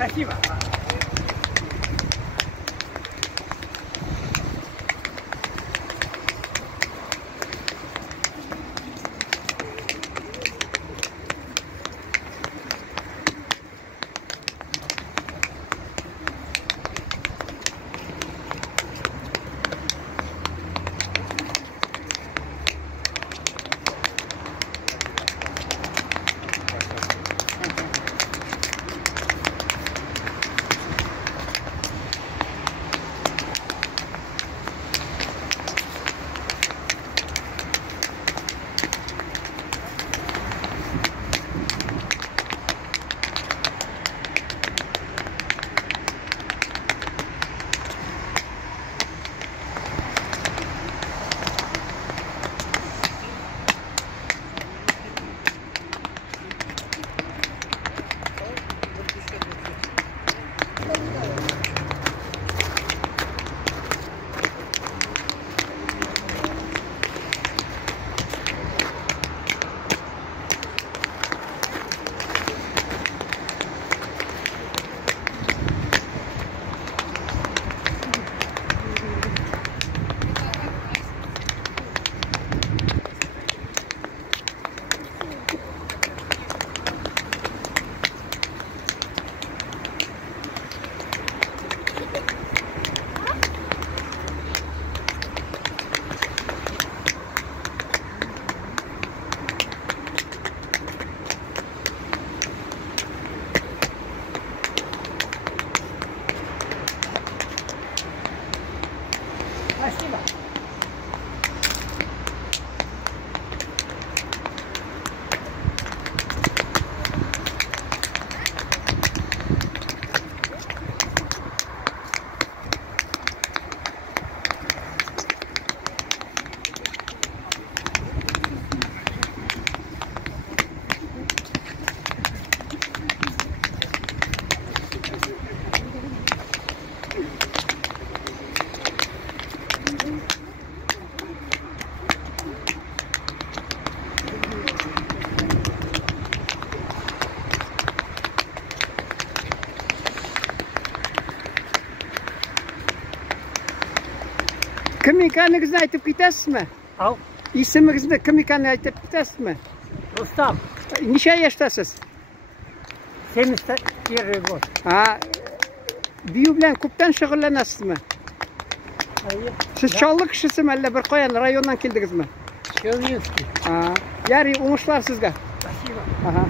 Спасибо. Спасибо. Kim ekanligingizni aytib ketasizmi? Al. Ismingizni kim ekanini aytib ketasizmi? Rustam. Necha yoshdasiz? 71 gol. Ha, biyu bilan ko'pdan shug'ullanasizmi? Siz Chorli kishisizmi, alla bir qo'yan rayondan keldingizmi? Челнинский. Ha, yari o'ngishlar sizga. Спасибо. Aha.